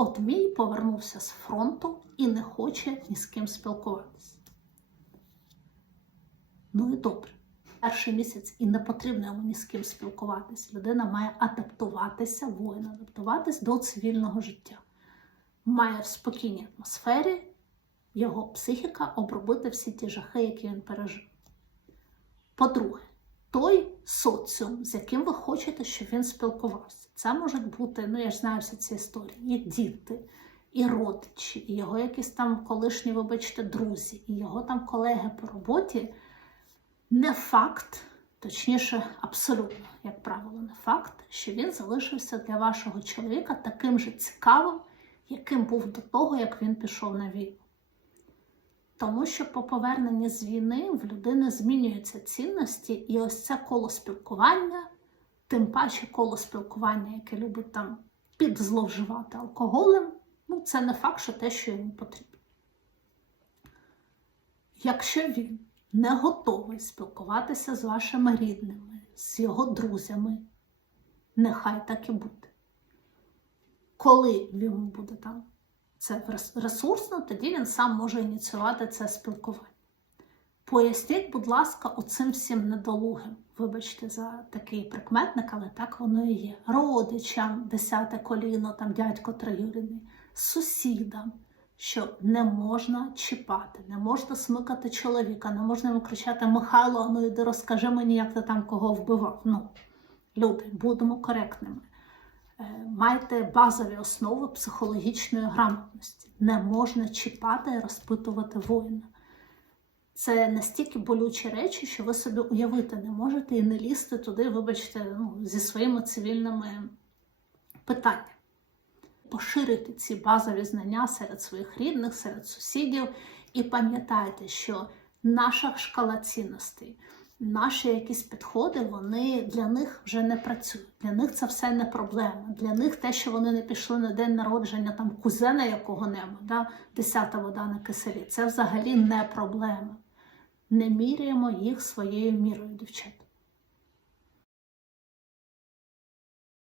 От мій повернувся з фронту і не хоче ні з ким спілкуватися. Ну і добре. Перший місяць і не потрібно йому ні з ким спілкуватися. Людина має адаптуватися, воїн адаптуватись до цивільного життя. Має в спокійній атмосфері його психіка обробити всі ті жахи, які він пережив. По-друге, той соціум, з яким ви хочете, щоб він спілкувався. Це можуть бути, ну я ж знаю всі ці історії, і діти, і родичі, і його якісь там колишні, вибачте, друзі, і його там колеги по роботі. Не факт, точніше, абсолютно, як правило, не факт, що він залишився для вашого чоловіка таким же цікавим, яким був до того, як він пішов на війну. Тому що по поверненні з війни в людини змінюються цінності, і ось це коло спілкування, тим паче коло спілкування, яке любить там підзловживати алкоголем, ну це не факт, що те, що йому потрібно. Якщо він не готовий спілкуватися з вашими рідними, з його друзями, нехай так і буде. Коли йому буде там це ресурсно, тоді він сам може ініціювати це спілкування. Поясніть, будь ласка, оцим всім недолугим. Вибачте за такий прикметник, але так воно і є. Родичам, десяте коліно, там дядько троюрідний, сусідам, що не можна чіпати, не можна смикати чоловіка, не можна йому кричати Михайло, ну йди розкажи мені, як ти там кого вбивав. Ну, люди, будемо коректними. Е, Майте базові основи психологічної грамотності. Не можна чіпати і розпитувати воїна. Це настільки болючі речі, що ви собі уявити не можете і не лізти туди, вибачте, ну, зі своїми цивільними питаннями. Поширити ці базові знання серед своїх рідних, серед сусідів, і пам'ятайте, що наша шкала цінностей, наші якісь підходи, вони для них вже не працюють. Для них це все не проблема. Для них те, що вони не пішли на день народження там кузена якого-небудь, да, десята вода на киселі, це взагалі не проблема. Не міряємо їх своєю мірою, дівчата.